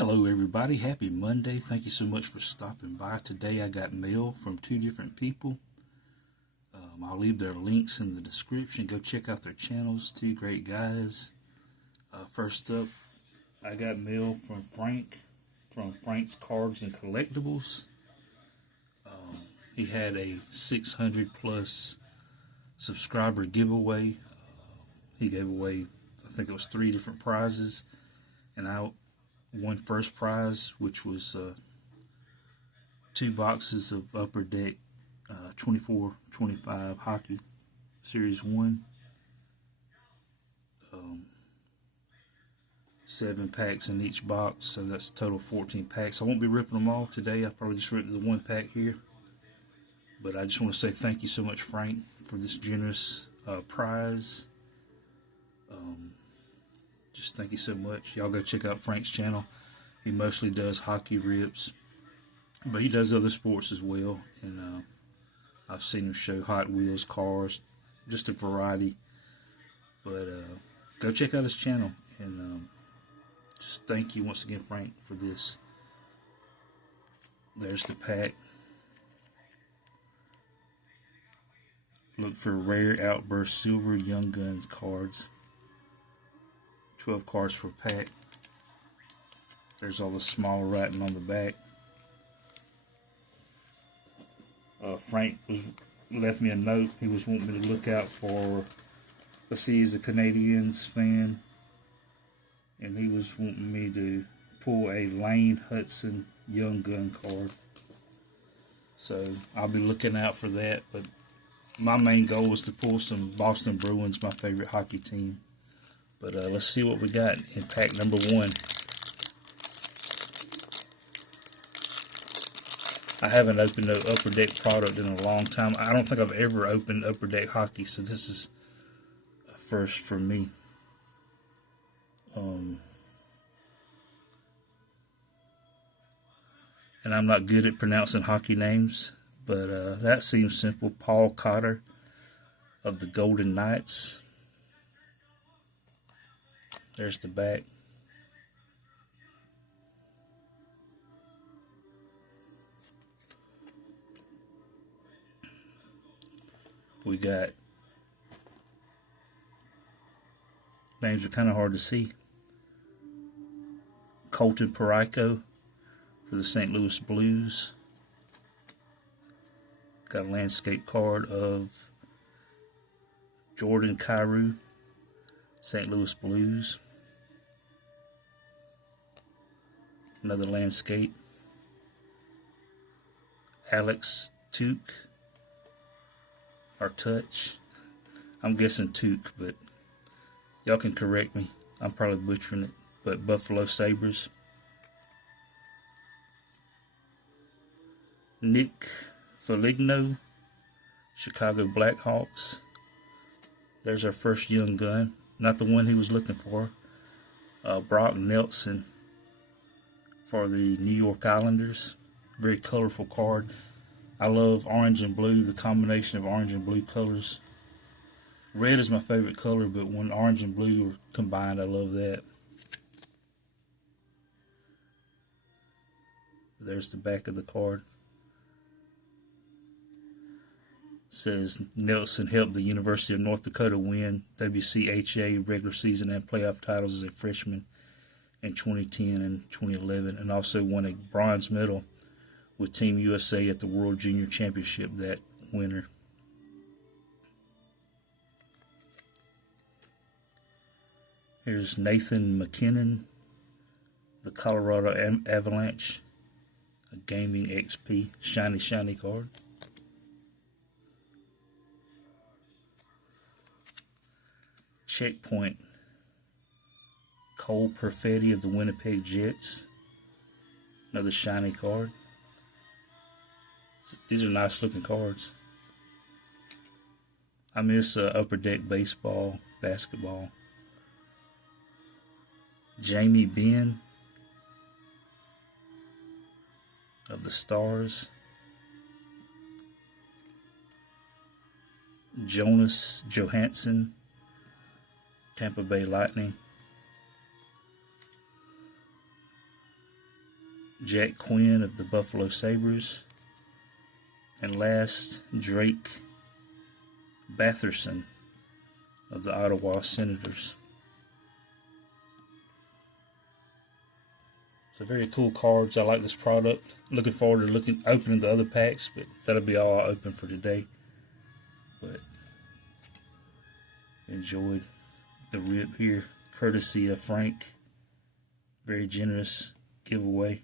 Hello everybody, happy Monday. Thank you so much for stopping by. Today I got mail from two different people. I'll leave their links in the description. Go check out their channels, two great guys. First up, I got mail from Frank, from Frank's Cards and Collectibles. He had a 600 plus subscriber giveaway. He gave away, I think it was 3 different prizes, and I won first prize, which was 2 boxes of Upper Deck 24-25 Hockey Series 1. 7 packs in each box, so that's a total 14 packs. I won't be ripping them all today. I probably just ripped the 1 pack here. But I just want to say thank you so much, Frank, for this generous prize. Just thank you so much. Y'all go check out Frank's channel. He mostly does hockey rips, but he does other sports as well. And I've seen him show Hot Wheels, cars, just a variety. But go check out his channel. And just thank you once again, Frank, for this. There's the pack. Look for Rare Outburst Silver Young Guns cards. 12 cards per pack. There's all the small writing on the back. Frank left me a note. He was wanting me to look out for, let's see, he's a Canadiens fan, and he was wanting me to pull a Lane Hudson Young Gun card. So I'll be looking out for that. But my main goal was to pull some Boston Bruins, my favorite hockey team. But let's see what we got in pack number 1. I haven't opened an Upper Deck product in a long time. I don't think I've ever opened Upper Deck hockey, so this is a first for me. And I'm not good at pronouncing hockey names, but that seems simple. Paul Cotter of the Golden Knights. There's the back. We got, names are kind of hard to see. Colton Parayko for the St. Louis Blues. Got a landscape card of Jordan Kyrou, St. Louis Blues. Another landscape. Alex Tuch, or Touch. I'm guessing Tuch, but y'all can correct me. I'm probably butchering it. But Buffalo Sabres. Nick Foligno, Chicago Blackhawks. There's our first young gun. Not the one he was looking for. Brock Nelson for the New York Islanders. Very colorful card. I love orange and blue, the combination of orange and blue colors. Red is my favorite color, but when orange and blue are combined, I love that. There's the back of the card. It says Nelson helped the University of North Dakota win WCHA regular season and playoff titles as a freshman in 2010 and 2011, and also won a bronze medal with Team USA at the World Junior Championship that winter. Here's Nathan McKinnon, the Colorado Avalanche, a Gaming XP, shiny card. Checkpoint, Cole Perfetti of the Winnipeg Jets, another shiny card. These are nice looking cards. I miss Upper Deck baseball, basketball. Jamie Benn of the Stars. Jonas Johansson, Tampa Bay Lightning. Jack Quinn of the Buffalo Sabres. And last, Drake Batherson of the Ottawa Senators. So very cool cards. I like this product. Looking forward to opening the other packs, but that'll be all I open for today. But enjoyed the rip here, courtesy of Frank. Very generous giveaway.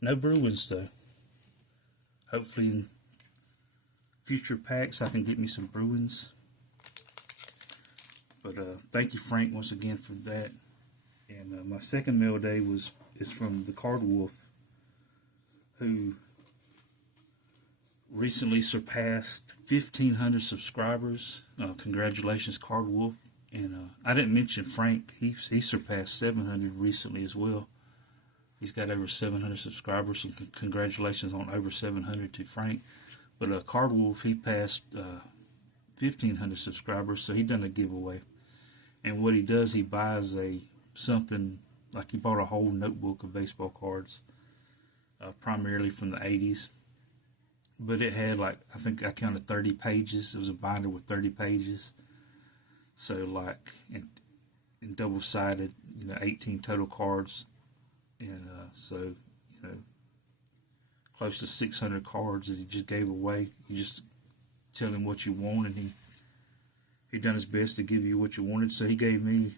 No Bruins though. Hopefully in future packs I can get me some Bruins. But thank you, Frank, once again for that. And my second mail day is from the Card Wolf, who recently surpassed 1,500 subscribers. Congratulations, Card Wolf. And I didn't mention Frank. He surpassed 700 recently as well. He's got over 700 subscribers, so congratulations on over 700 to Frank. But Card Wolf, he passed 1,500 subscribers, so he done a giveaway. And what he does, he buys something, like he bought a whole notebook of baseball cards, primarily from the 80s. But it had, like, I think I counted 30 pages. It was a binder with 30 pages. So, like, in double-sided, 18 total cards. And so, close to 600 cards that he just gave away. You just tell him what you want, and he done his best to give you what you wanted. So he gave me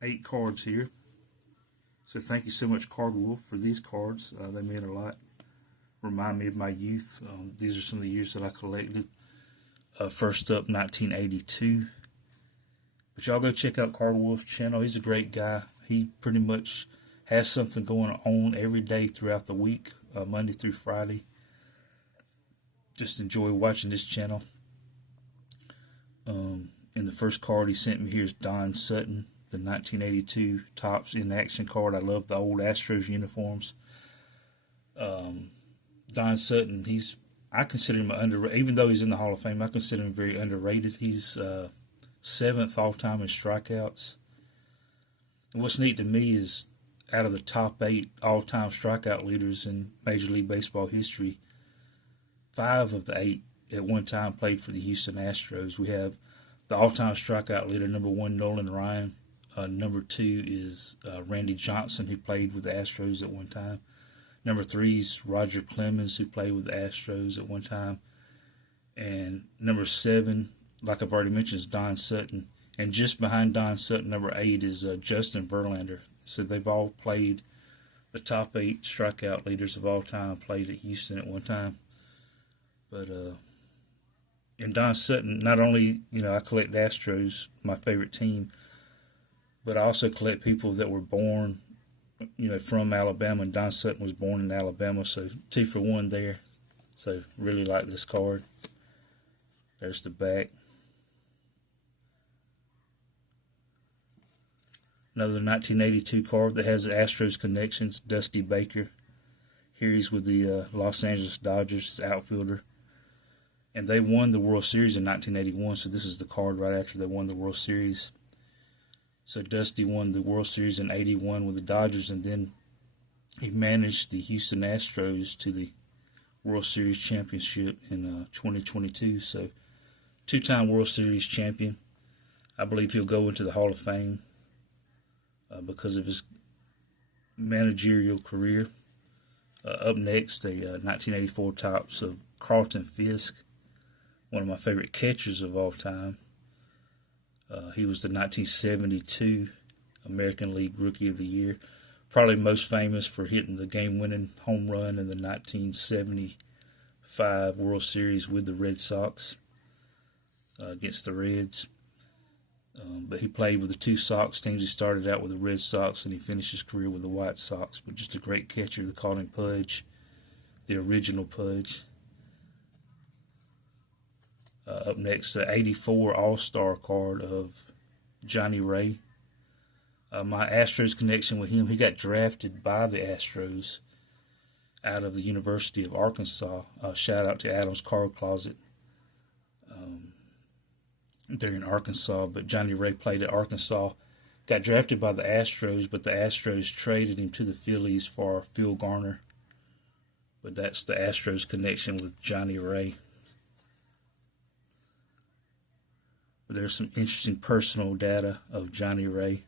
8 cards here. So thank you so much, Card Wolf, for these cards. They mean a lot. Remind me of my youth. These are some of the years that I collected. First up, 1982. But y'all go check out Card Wolf's channel. He's a great guy. He pretty much has something going on every day throughout the week, Monday through Friday. Just enjoy watching this channel. And the first card he sent me here is Don Sutton, the 1982 Topps in action card. I love the old Astros uniforms. Don Sutton, I consider him even though he's in the Hall of Fame, I consider him very underrated. He's 7th all-time in strikeouts. And what's neat to me is out of the top 8 all-time strikeout leaders in Major League Baseball history, 5 of the 8 at one time played for the Houston Astros. We have the all-time strikeout leader, number 1, Nolan Ryan. Number 2 is Randy Johnson, who played with the Astros at one time. Number 3 is Roger Clemens, who played with the Astros at one time. And number 7, like I've already mentioned, is Don Sutton. And just behind Don Sutton, number 8 is Justin Verlander. So they've all played, the top 8 strikeout leaders of all time played at Houston at one time. But and Don Sutton, not only, I collect Astros, my favorite team, but I also collect people that were born, from Alabama. And Don Sutton was born in Alabama, so 2 for 1 there. So really like this card. There's the back. Another 1982 card that has the Astros connections, Dusty Baker. Here he's with the Los Angeles Dodgers, outfielder. And they won the World Series in 1981, so this is the card right after they won the World Series. So Dusty won the World Series in 81 with the Dodgers, and then he managed the Houston Astros to the World Series championship in 2022. So 2-time World Series champion. I believe he'll go into the Hall of Fame because of his managerial career. Up next, a 1984 Topps of Carlton Fisk, one of my favorite catchers of all time. He was the 1972 American League Rookie of the Year. Probably most famous for hitting the game-winning home run in the 1975 World Series with the Red Sox against the Reds. But he played with the 2 Sox teams. He started out with the Red Sox, and he finished his career with the White Sox. But just a great catcher. They called him Pudge. the original Pudge. Up next, the 84 All-Star card of Johnny Ray. My Astros connection with him, he got drafted by the Astros out of the University of Arkansas. Shout out to Adam's Card Closet there in Arkansas. But Johnny Ray played at Arkansas, got drafted by the Astros, but the Astros traded him to the Phillies for Phil Garner. But that's the Astros connection with Johnny Ray. But there's some interesting personal data of Johnny Ray.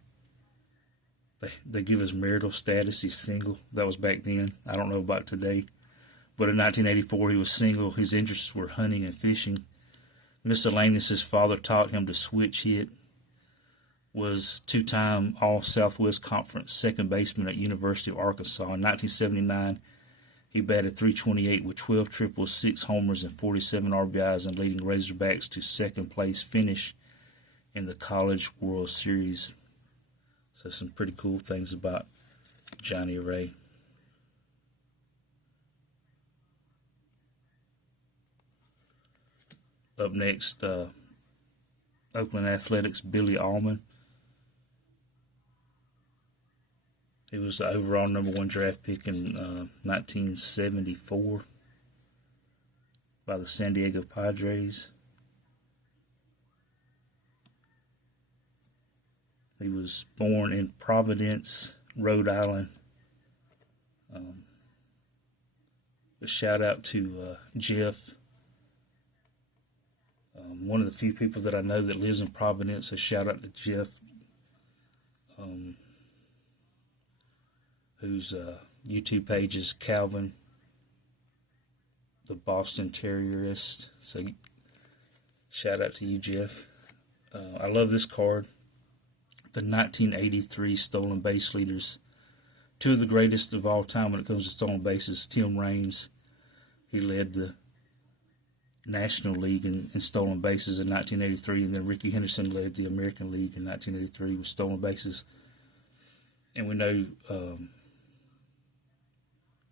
They give his marital status. He's single. That was back then. I don't know about today. But in 1984, he was single. His interests were hunting and fishing. Miscellaneous, his father taught him to switch hit. Was two-time All-Southwest Conference second baseman at University of Arkansas. In 1979, he batted .328 with 12 triples, 6 homers, and 47 RBIs, and leading Razorbacks to second-place finish in the College World Series. So some pretty cool things about Johnny Ray. Up next, Oakland Athletics' Billy Allman. He was the overall #1 draft pick in 1974 by the San Diego Padres. He was born in Providence, Rhode Island. A shout out to Jeff, one of the few people that I know that lives in Providence. A shout out to Jeff, whose YouTube page is Calvin, the Boston Terrierist. So shout out to you, Jeff. I love this card. The 1983 stolen base leaders. Two of the greatest of all time when it comes to stolen bases. Tim Raines, he led the National League in stolen bases in 1983, and then Ricky Henderson led the American League in 1983 with stolen bases. And we know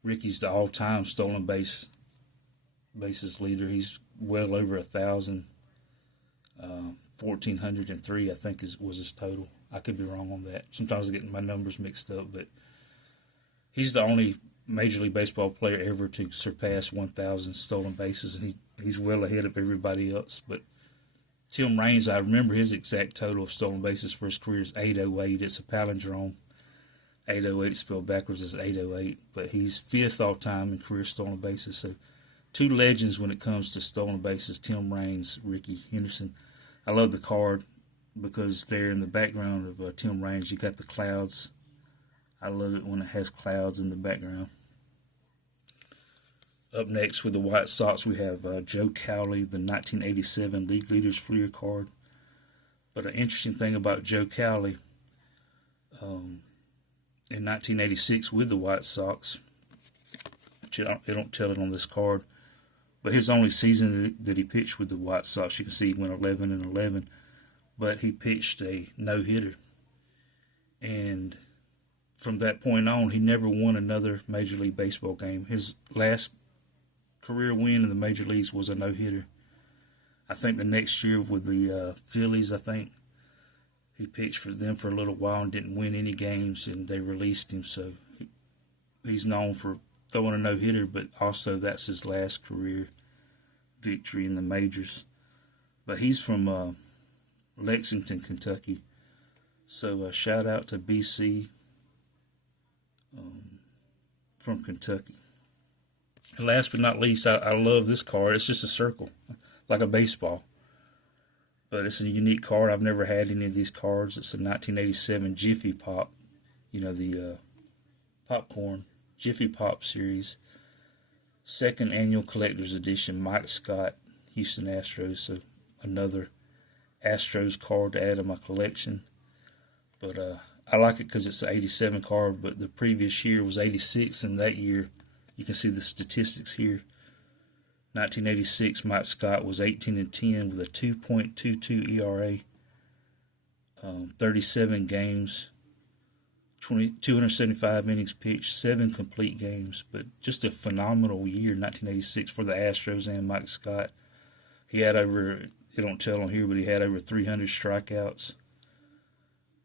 Ricky's the all-time stolen bases leader. He's well over 1,000. 1,403, I think, was his total. I could be wrong on that. Sometimes I get my numbers mixed up, but he's the only Major League Baseball player ever to surpass 1,000 stolen bases, and he's well ahead of everybody else. But Tim Raines, I remember his exact total of stolen bases for his career is 808. It's a palindrome. 808 spelled backwards is 808, but he's 5th all-time in career stolen bases. So two legends when it comes to stolen bases, Tim Raines, Ricky Henderson. I love the card because there in the background of Tim Raines, you got the clouds. I love it when it has clouds in the background. Up next with the White Sox, we have Joe Cowley, the 1987 League Leaders Fleer card. But an interesting thing about Joe Cowley, in 1986 with the White Sox, which they don't tell it on this card, but his only season that he pitched with the White Sox, you can see he went 11-11, but he pitched a no-hitter. And from that point on, he never won another Major League Baseball game. His last career win in the Major Leagues was a no-hitter. I think the next year with the Phillies, I think he pitched for them for a little while and didn't win any games, and they released him. So he's known for throwing a no-hitter, but also that's his last career victory in the majors. But he's from Lexington, Kentucky. So shout out to BC from Kentucky. And last but not least, I love this card. It's just a circle, like a baseball. But it's a unique card. I've never had any of these cards. It's a 1987 Jiffy Pop. You know, the popcorn Jiffy Pop series. Second annual collector's edition. Mike Scott, Houston Astros. So another Astros card to add to my collection. But I like it because it's an 87 card, but the previous year was 86, and that year, you can see the statistics here. 1986, Mike Scott was 18-10 with a 2.22 ERA, 37 games, 275 innings pitched, 7 complete games, but just a phenomenal year, 1986, for the Astros and Mike Scott. He had over, it don't tell on here, but he had over 300 strikeouts.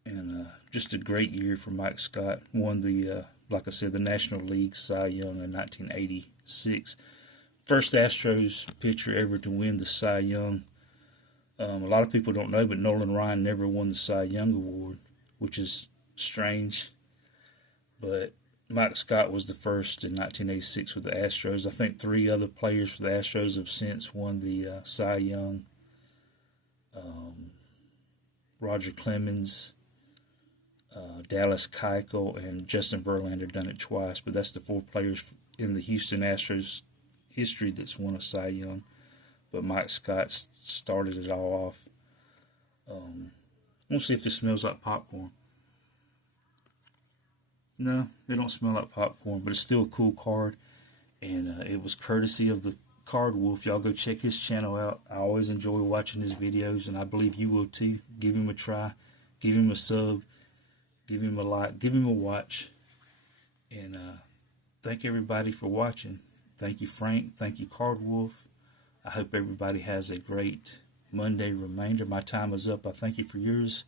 And just a great year for Mike Scott. Won the, like I said, the National League Cy Young in 1986. First Astros pitcher ever to win the Cy Young. A lot of people don't know, but Nolan Ryan never won the Cy Young Award, which is strange. But Mike Scott was the first in 1986 with the Astros. I think 3 other players for the Astros have since won the Cy Young. Roger Clemens, Dallas Keuchel, and Justin Verlander done it twice. But that's the 4 players in the Houston Astros history that's won a Cy Young. But Mike Scott started it all off. We'll see if this smells like popcorn. No, it don't smell like popcorn, but it's still a cool card. And it was courtesy of the Card Wolf. Y'all go check his channel out. I always enjoy watching his videos, and I believe you will too. Give him a try. Give him a sub. Give him a like. Give him a watch. And thank everybody for watching. Thank you, Frank. Thank you, Card Wolf. I hope everybody has a great Monday remainder. My time is up. I thank you for yours,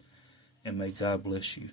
and may God bless you.